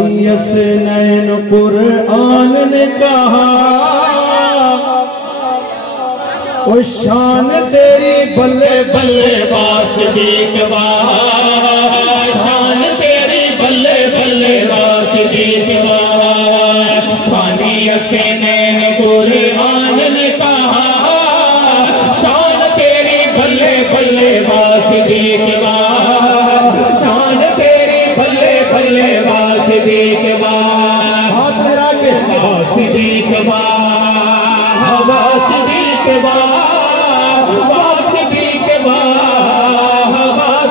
یسنین قرآن نے کہا وہ شان تیری بلے بلے صدیق با شان تیری بلے بلے صدیق با ثانی یسنین قرآن نے کہا شان تیری بلے بلے صدیق با شان تیری بلے بلے صدیق با ہاتھ لگا کے صدیق با صدیق با صدیق با صدیق با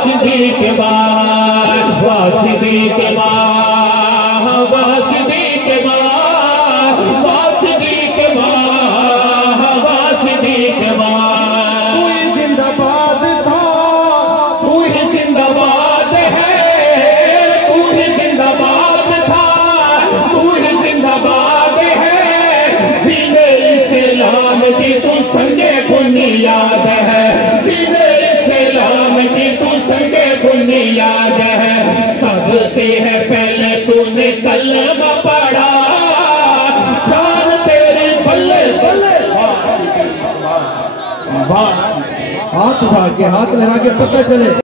صدیق با صدیق با صدیق با صدیق با کوئی زندہ باد تھا کوئی زندہ باد ہے کوئی زندہ باد تھا کوئی زندہ باد ہے دین اسلام کی تو سنگے بنیاد ہے دین اسلام کی تو سنگے بنیاد ہے سب سے ہے پہلے تو نے کلمہ پڑھا شان تیری بلے بلے ہاتھ اٹھا کے ہاتھ لگا کے پتہ چلے